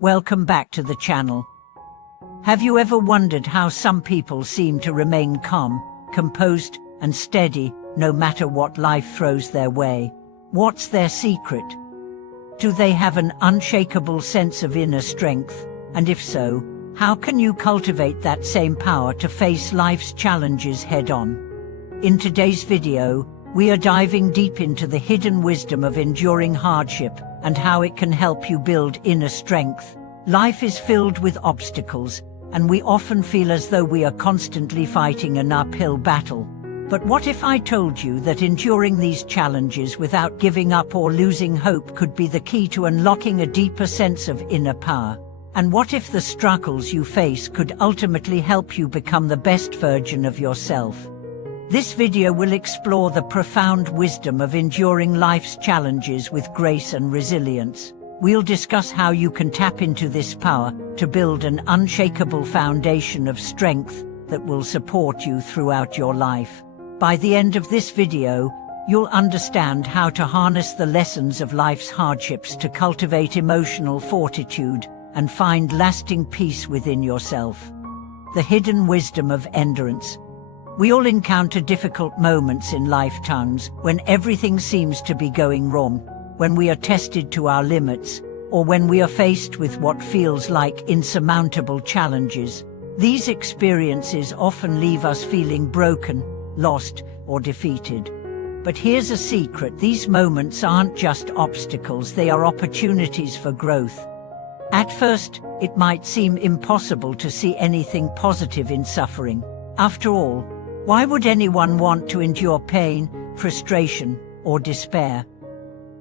Welcome back to the channel. Have you ever wondered how some people seem to remain calm, composed, and steady, no matter what life throws their way? What's their secret? Do they have an unshakable sense of inner strength? And if so, how can you cultivate that same power to face life's challenges head-on? In today's video, we are diving deep into the hidden wisdom of enduring hardship and how it can help you build inner strength. Life is filled with obstacles, and we often feel as though we are constantly fighting an uphill battle. But what if I told you that enduring these challenges without giving up or losing hope could be the key to unlocking a deeper sense of inner power? And what if the struggles you face could ultimately help you become the best version of yourself? This video will explore the profound wisdom of enduring life's challenges with grace and resilience. We'll discuss how you can tap into this power to build an unshakable foundation of strength that will support you throughout your life. By the end of this video, you'll understand how to harness the lessons of life's hardships to cultivate emotional fortitude and find lasting peace within yourself. The hidden wisdom of endurance. We all encounter difficult moments in lifetimes when everything seems to be going wrong, when we are tested to our limits, or when we are faced with what feels like insurmountable challenges. These experiences often leave us feeling broken, lost, or defeated. But here's a secret: these moments aren't just obstacles, they are opportunities for growth. At first, it might seem impossible to see anything positive in suffering. After all, why would anyone want to endure pain, frustration, or despair?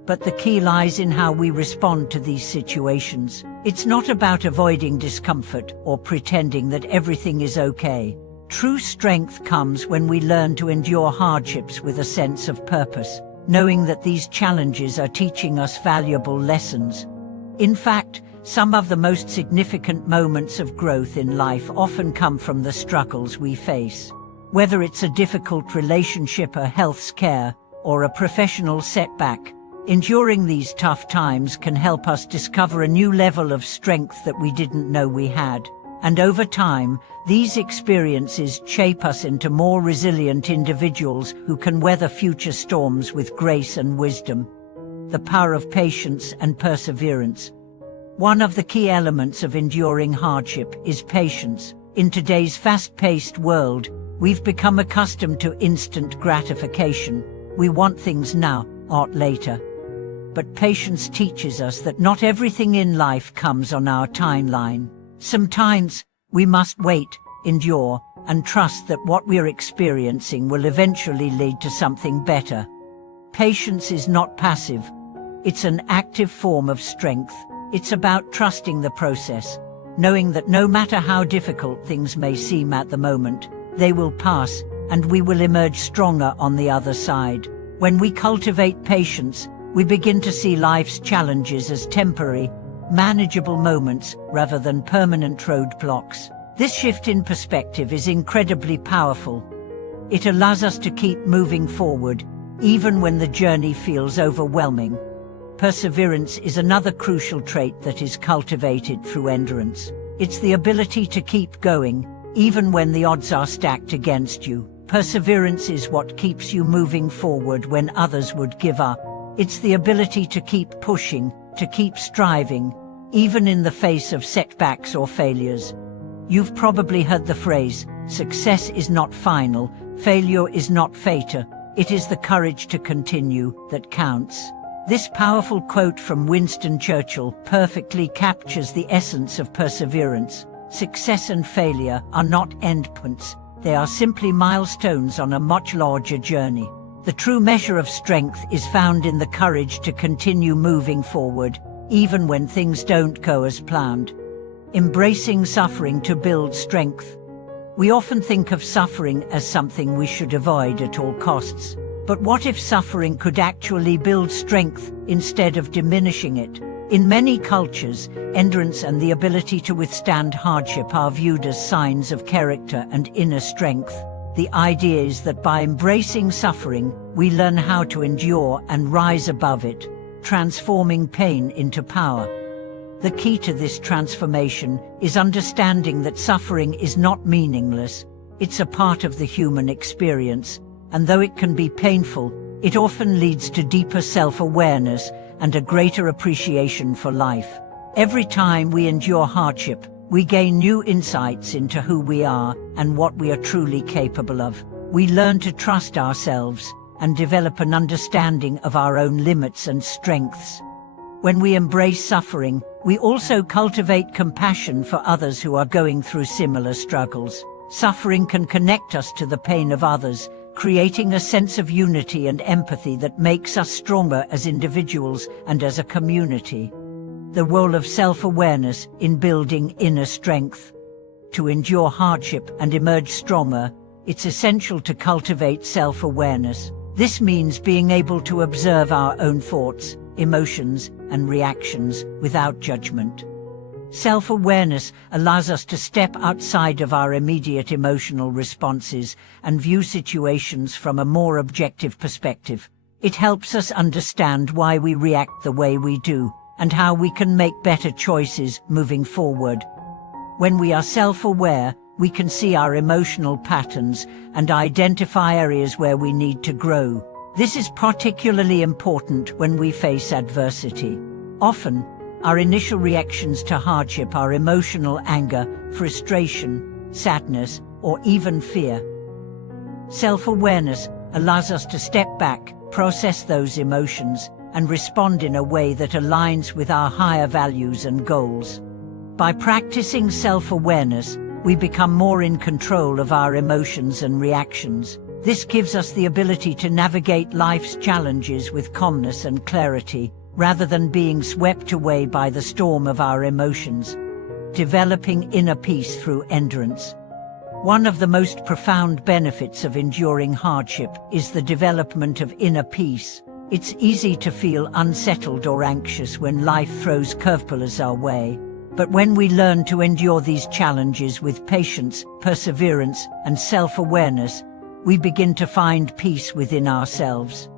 But the key lies in how we respond to these situations. It's not about avoiding discomfort or pretending that everything is okay. True strength comes when we learn to endure hardships with a sense of purpose, knowing that these challenges are teaching us valuable lessons. In fact, some of the most significant moments of growth in life often come from the struggles we face. Whether it's a difficult relationship, a health scare, or a professional setback, enduring these tough times can help us discover a new level of strength that we didn't know we had. And over time, these experiences shape us into more resilient individuals who can weather future storms with grace and wisdom. The power of patience and perseverance. One of the key elements of enduring hardship is patience. In today's fast-paced world, we've become accustomed to instant gratification. We want things now, not later. But patience teaches us that not everything in life comes on our timeline. Sometimes, we must wait, endure, and trust that what we're experiencing will eventually lead to something better. Patience is not passive. It's an active form of strength. It's about trusting the process, knowing that no matter how difficult things may seem at the moment, they will pass, and we will emerge stronger on the other side. When we cultivate patience, we begin to see life's challenges as temporary, manageable moments rather than permanent roadblocks. This shift in perspective is incredibly powerful. It allows us to keep moving forward, even when the journey feels overwhelming. Perseverance is another crucial trait that is cultivated through endurance. It's the ability to keep going, even when the odds are stacked against you. Perseverance is what keeps you moving forward when others would give up. It's the ability to keep pushing, to keep striving, even in the face of setbacks or failures. You've probably heard the phrase, "Success is not final, failure is not fatal, it is the courage to continue that counts." This powerful quote from Winston Churchill perfectly captures the essence of perseverance. Success and failure are not endpoints, they are simply milestones on a much larger journey. The true measure of strength is found in the courage to continue moving forward, even when things don't go as planned. Embracing suffering to build strength. We often think of suffering as something we should avoid at all costs. But what if suffering could actually build strength instead of diminishing it? In many cultures, endurance and the ability to withstand hardship are viewed as signs of character and inner strength. The idea is that by embracing suffering, we learn how to endure and rise above it, transforming pain into power. The key to this transformation is understanding that suffering is not meaningless. It's a part of the human experience, and though it can be painful, it often leads to deeper self-awareness and a greater appreciation for life. Every time we endure hardship, we gain new insights into who we are and what we are truly capable of. We learn to trust ourselves and develop an understanding of our own limits and strengths. When we embrace suffering, we also cultivate compassion for others who are going through similar struggles. Suffering can connect us to the pain of others, creating a sense of unity and empathy that makes us stronger as individuals and as a community. The role of self-awareness in building inner strength. To endure hardship and emerge stronger, it's essential to cultivate self-awareness. This means being able to observe our own thoughts, emotions, and reactions without judgment. Self-awareness allows us to step outside of our immediate emotional responses and view situations from a more objective perspective. It helps us understand why we react the way we do and how we can make better choices moving forward. When we are self-aware, we can see our emotional patterns and identify areas where we need to grow. This is particularly important when we face adversity. Often, our initial reactions to hardship are emotional anger, frustration, sadness, or even fear. Self-awareness allows us to step back, process those emotions, and respond in a way that aligns with our higher values and goals. By practicing self-awareness, we become more in control of our emotions and reactions. This gives us the ability to navigate life's challenges with calmness and clarity, rather than being swept away by the storm of our emotions. Developing inner peace through endurance. One of the most profound benefits of enduring hardship is the development of inner peace. It's easy to feel unsettled or anxious when life throws curveballs our way. But when we learn to endure these challenges with patience, perseverance, and self-awareness, we begin to find peace within ourselves.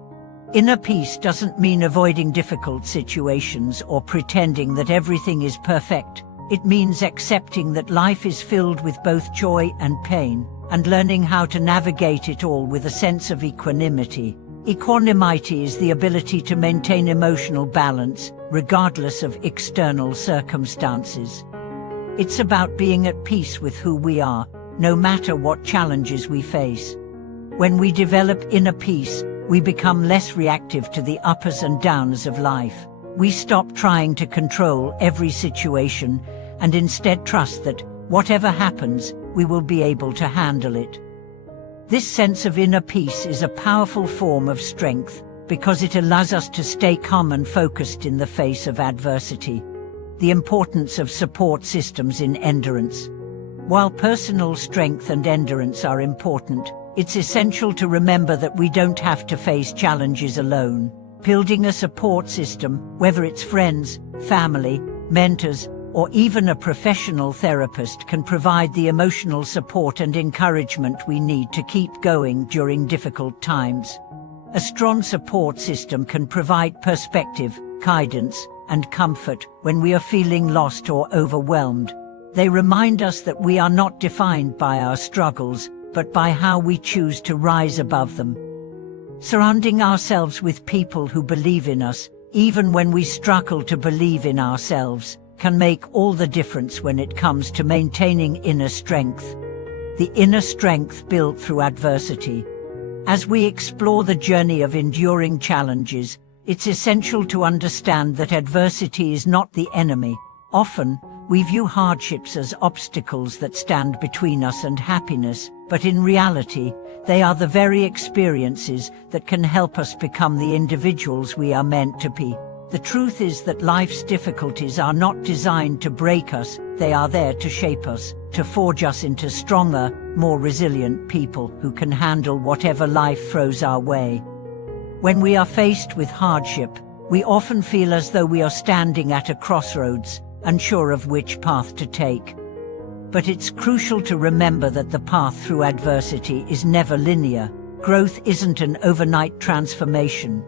Inner peace doesn't mean avoiding difficult situations or pretending that everything is perfect. It means accepting that life is filled with both joy and pain, and learning how to navigate it all with a sense of equanimity. Equanimity is the ability to maintain emotional balance, regardless of external circumstances. It's about being at peace with who we are, no matter what challenges we face. When we develop inner peace, we become less reactive to the ups and downs of life. We stop trying to control every situation and instead trust that, whatever happens, we will be able to handle it. This sense of inner peace is a powerful form of strength because it allows us to stay calm and focused in the face of adversity. The importance of support systems in endurance. While personal strength and endurance are important, it's essential to remember that we don't have to face challenges alone. Building a support system, whether it's friends, family, mentors, or even a professional therapist, can provide the emotional support and encouragement we need to keep going during difficult times. A strong support system can provide perspective, guidance, and comfort when we are feeling lost or overwhelmed. They remind us that we are not defined by our struggles, but by how we choose to rise above them. Surrounding ourselves with people who believe in us, even when we struggle to believe in ourselves, can make all the difference when it comes to maintaining inner strength. The inner strength built through adversity. As we explore the journey of enduring challenges, it's essential to understand that adversity is not the enemy. Often, we view hardships as obstacles that stand between us and happiness, but in reality, they are the very experiences that can help us become the individuals we are meant to be. The truth is that life's difficulties are not designed to break us, they are there to shape us, to forge us into stronger, more resilient people who can handle whatever life throws our way. When we are faced with hardship, we often feel as though we are standing at a crossroads, unsure of which path to take. But it's crucial to remember that the path through adversity is never linear. Growth isn't an overnight transformation.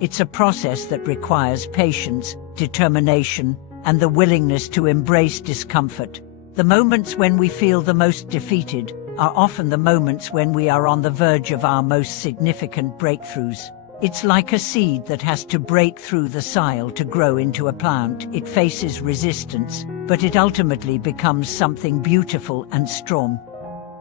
It's a process that requires patience, determination, and the willingness to embrace discomfort. The moments when we feel the most defeated are often the moments when we are on the verge of our most significant breakthroughs. It's like a seed that has to break through the soil to grow into a plant. It faces resistance, but it ultimately becomes something beautiful and strong.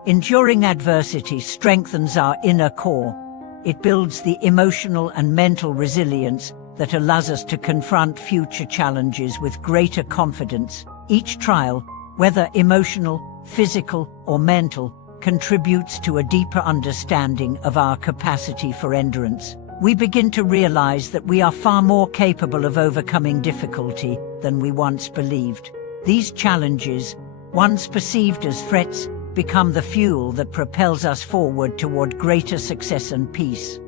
Enduring adversity strengthens our inner core. It builds the emotional and mental resilience that allows us to confront future challenges with greater confidence. Each trial, whether emotional, physical, or mental, contributes to a deeper understanding of our capacity for endurance. We begin to realize that we are far more capable of overcoming difficulty than we once believed. These challenges, once perceived as threats, become the fuel that propels us forward toward greater success and peace.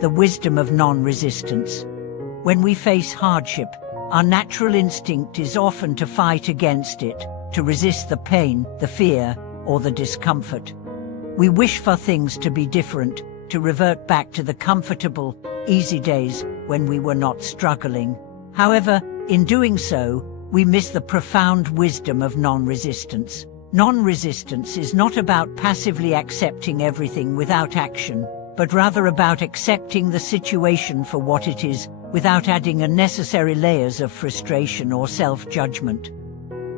The wisdom of non-resistance. When we face hardship, our natural instinct is often to fight against it, to resist the pain, the fear, or the discomfort. We wish for things to be different, to revert back to the comfortable, easy days when we were not struggling. However, in doing so, we miss the profound wisdom of non-resistance. Non-resistance is not about passively accepting everything without action, but rather about accepting the situation for what it is, without adding unnecessary layers of frustration or self-judgment.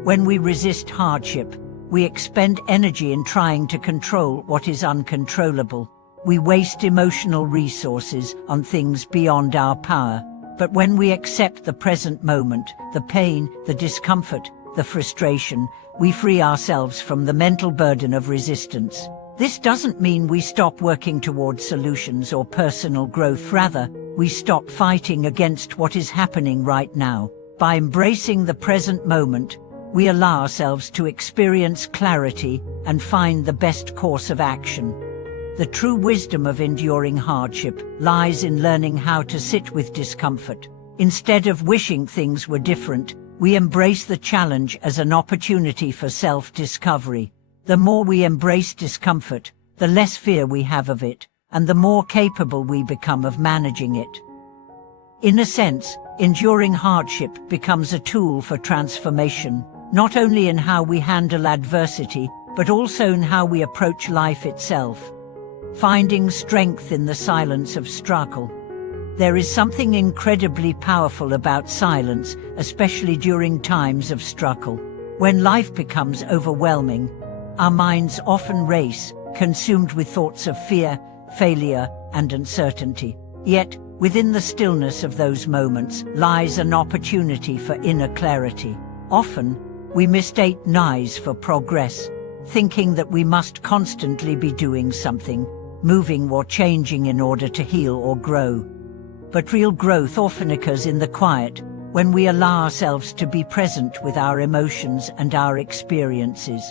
When we resist hardship, we expend energy in trying to control what is uncontrollable. We waste emotional resources on things beyond our power. But when we accept the present moment, the pain, the discomfort, the frustration, we free ourselves from the mental burden of resistance. This doesn't mean we stop working towards solutions or personal growth. Rather, we stop fighting against what is happening right now. By embracing the present moment, we allow ourselves to experience clarity and find the best course of action. The true wisdom of enduring hardship lies in learning how to sit with discomfort. Instead of wishing things were different, we embrace the challenge as an opportunity for self-discovery. The more we embrace discomfort, the less fear we have of it, and the more capable we become of managing it. In a sense, enduring hardship becomes a tool for transformation, not only in how we handle adversity, but also in how we approach life itself. Finding strength in the silence of struggle. There is something incredibly powerful about silence, especially during times of struggle. When life becomes overwhelming, our minds often race, consumed with thoughts of fear, failure, and uncertainty. Yet, within the stillness of those moments lies an opportunity for inner clarity. Often, we mistake noise for progress, thinking that we must constantly be doing something, moving or changing in order to heal or grow. But real growth often occurs in the quiet, when we allow ourselves to be present with our emotions and our experiences.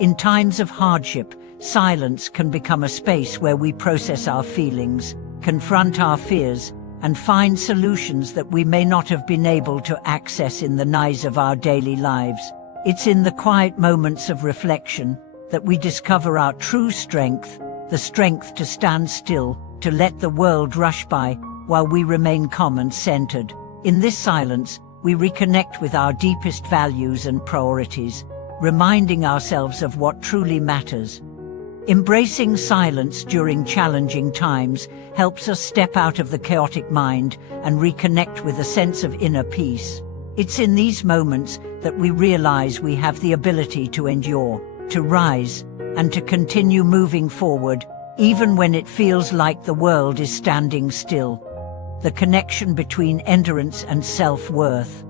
In times of hardship, silence can become a space where we process our feelings, confront our fears, and find solutions that we may not have been able to access in the noise of our daily lives. It's in the quiet moments of reflection that we discover our true strength, the strength to stand still, to let the world rush by, while we remain calm and centered. In this silence, we reconnect with our deepest values and priorities, reminding ourselves of what truly matters. Embracing silence during challenging times helps us step out of the chaotic mind and reconnect with a sense of inner peace. It's in these moments that we realize we have the ability to endure, to rise, and to continue moving forward, even when it feels like the world is standing still. The connection between endurance and self-worth.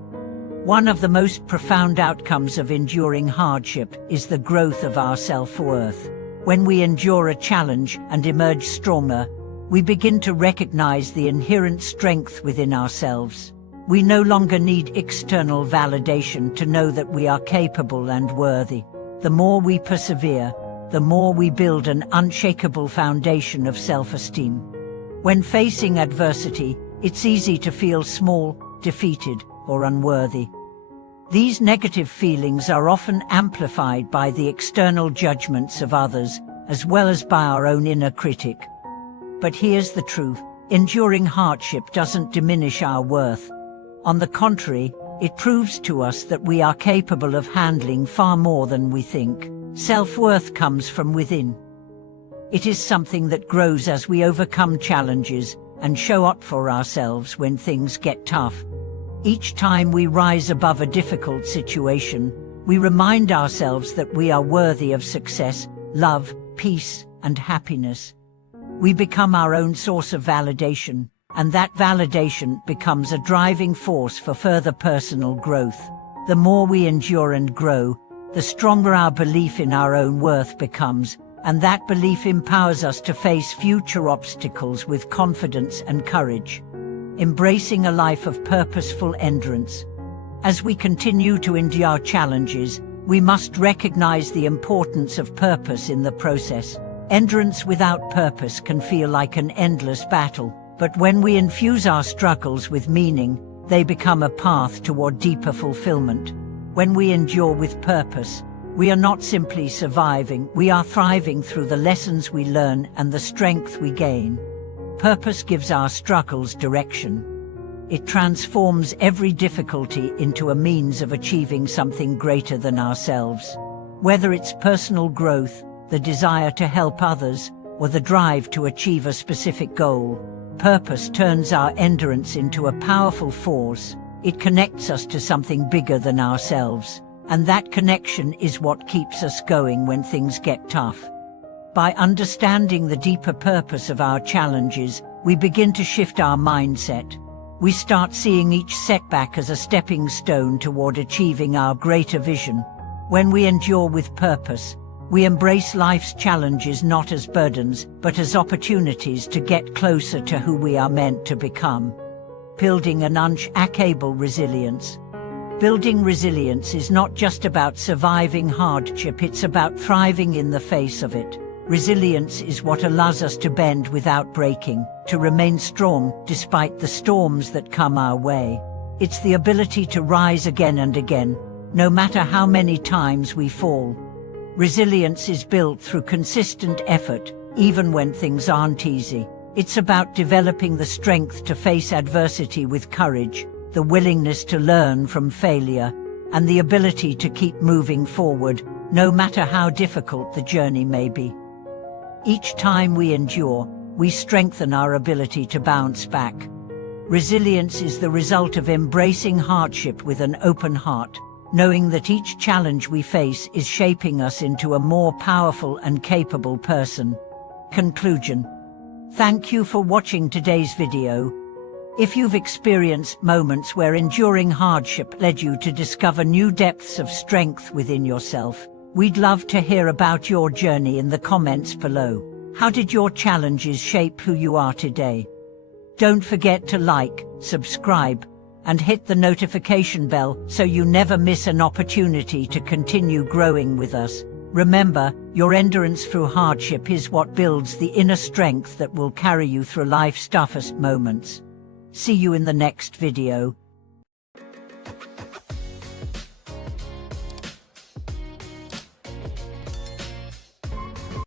One of the most profound outcomes of enduring hardship is the growth of our self-worth. When we endure a challenge and emerge stronger, we begin to recognize the inherent strength within ourselves. We no longer need external validation to know that we are capable and worthy. The more we persevere, the more we build an unshakable foundation of self-esteem. When facing adversity, it's easy to feel small, defeated, or unworthy. These negative feelings are often amplified by the external judgments of others, as well as by our own inner critic. But here's the truth: enduring hardship doesn't diminish our worth. On the contrary, It proves to us that we are capable of handling far more than we think. Self-worth comes from within. It is something that grows as we overcome challenges and show up for ourselves when things get tough. Each time we rise above a difficult situation, we remind ourselves that we are worthy of success, love, peace, and happiness. We become our own source of validation, and that validation becomes a driving force for further personal growth. The more we endure and grow, the stronger our belief in our own worth becomes, and that belief empowers us to face future obstacles with confidence and courage, embracing a life of purposeful endurance. As we continue to endure challenges, we must recognize the importance of purpose in the process. Endurance without purpose can feel like an endless battle, but when we infuse our struggles with meaning, they become a path toward deeper fulfillment. When we endure with purpose, we are not simply surviving, we are thriving through the lessons we learn and the strength we gain. Purpose gives our struggles direction. It transforms every difficulty into a means of achieving something greater than ourselves. Whether it's personal growth, the desire to help others, or the drive to achieve a specific goal, purpose turns our endurance into a powerful force. It connects us to something bigger than ourselves, and that connection is what keeps us going when things get tough. By understanding the deeper purpose of our challenges, we begin to shift our mindset. We start seeing each setback as a stepping stone toward achieving our greater vision. When we endure with purpose, we embrace life's challenges not as burdens, but as opportunities to get closer to who we are meant to become. Building an unshakable resilience. Building resilience is not just about surviving hardship, it's about thriving in the face of it. Resilience is what allows us to bend without breaking, to remain strong despite the storms that come our way. It's the ability to rise again and again, no matter how many times we fall. Resilience is built through consistent effort, even when things aren't easy. It's about developing the strength to face adversity with courage, the willingness to learn from failure, and the ability to keep moving forward, no matter how difficult the journey may be. Each time we endure, we strengthen our ability to bounce back. Resilience is the result of embracing hardship with an open heart, knowing that each challenge we face is shaping us into a more powerful and capable person. Conclusion. Thank you for watching today's video. If you've experienced moments where enduring hardship led you to discover new depths of strength within yourself, we'd love to hear about your journey in the comments below. How did your challenges shape who you are today? Don't forget to like, subscribe, and hit the notification bell so you never miss an opportunity to continue growing with us. Remember, your endurance through hardship is what builds the inner strength that will carry you through life's toughest moments. See you in the next video.